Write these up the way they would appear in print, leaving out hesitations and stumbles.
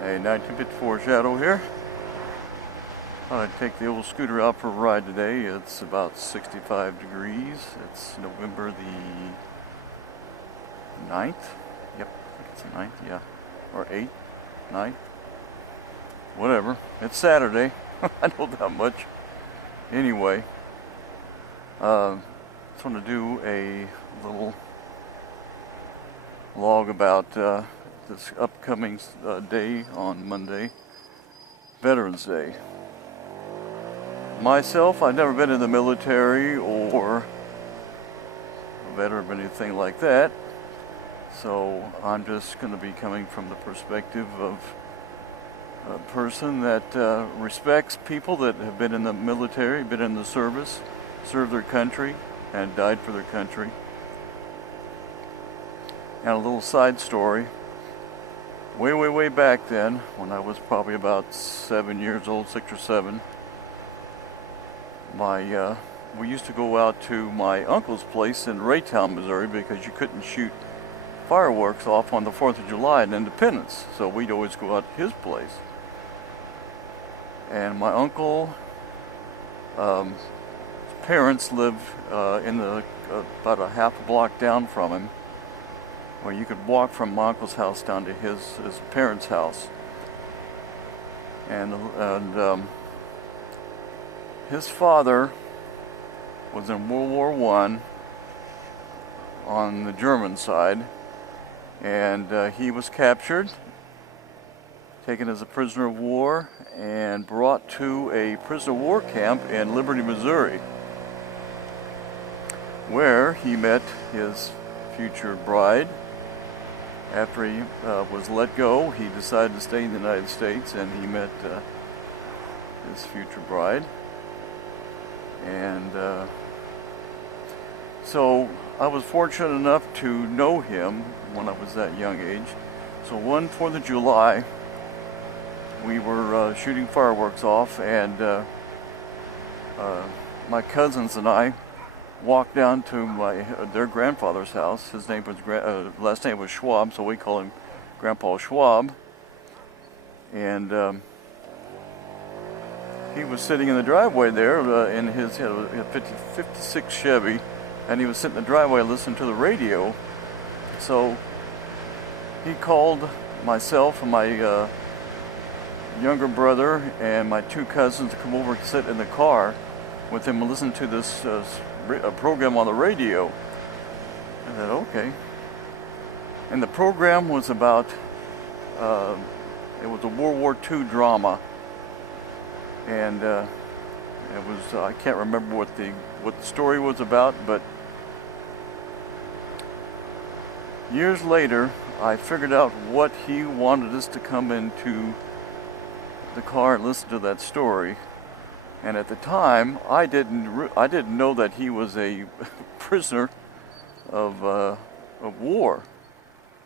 A 1954 Shadow here. Thought I'd take the old scooter out for a ride today. It's about 65 degrees. It's November the 9th. Yep, I think it's the 9th, yeah. Or 8th, 9th. Whatever. It's Saturday. I know that much. Anyway, just want to do a little log about this upcoming day on Monday, Veterans Day. Myself, I've never been in the military or a veteran or anything like that, so I'm just going to be coming from the perspective of a person that respects people that have been in the military, been in the service, served their country, and died for their country. And a little side story. Way back then, when I was probably about 7 years old, 6 or 7, we used to go out to my uncle's place in Raytown, Missouri, because you couldn't shoot fireworks off on the 4th of July and Independence, so we'd always go out to his place. And my uncle, his parents lived in about a half a block down from him, where you could walk from my uncle's house down to his parents' house. And his father was in World War I on the German side, and he was captured, taken as a prisoner of war, and brought to a prisoner of war camp in Liberty, Missouri, where he met his future bride. After he was let go, he decided to stay in the United States, and he met his future bride. And so I was fortunate enough to know him when I was that young age. So one 4th of July, we were shooting fireworks off, and my cousins and I walked down to their grandfather's house. His name was last name was Schwab, so we call him Grandpa Schwab. And he was sitting in the driveway there in his 56 Chevy, and he was sitting in the driveway listening to the radio. So he called myself and my younger brother and my 2 cousins to come over and sit in the car with him and listen to this program on the radio. I said, okay. And the program was about, it was a World War II drama. And it was, I can't remember what the story was about, but years later, I figured out what he wanted us to come into the car and listen to that story. And at the time, I didn't know that he was a prisoner of war.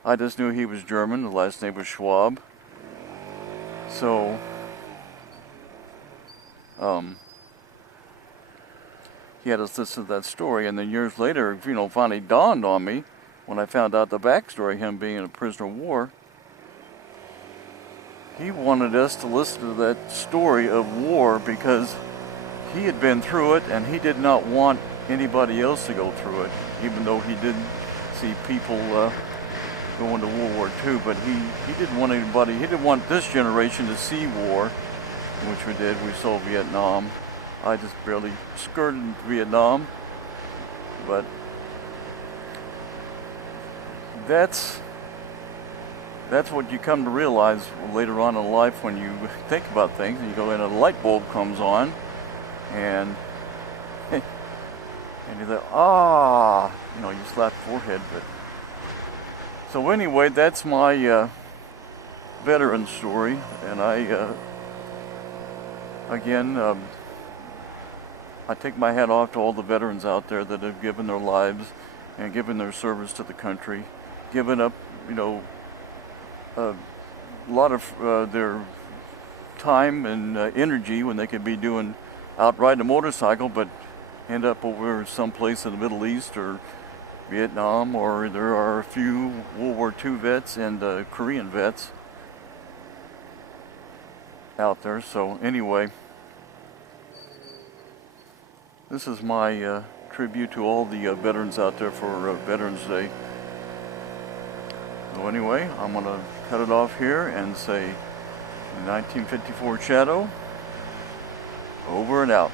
I just knew he was German. The last name was Schwab. So he had us listen to that story, and then years later, finally dawned on me when I found out the backstory, him being a prisoner of war. He wanted us to listen to that story of war because he had been through it, and he did not want anybody else to go through it, even though he did see people go into World War II, but he didn't want anybody, he didn't want this generation to see war, which we did. We saw Vietnam. I just barely skirted Vietnam, but that's what you come to realize later on in life when you think about things, and you go in, a light bulb comes on, and you think, you slap the forehead. But so anyway, that's my veteran story, and I take my hat off to all the veterans out there that have given their lives and given their service to the country, given up, a lot of their time and energy when they could be doing out riding a motorcycle, but end up over someplace in the Middle East or Vietnam, or there are a few World War II vets and Korean vets out there. So anyway, this is my tribute to all the veterans out there for Veterans Day. So anyway, I'm going to cut it off here and say 1954 Shadow, over and out.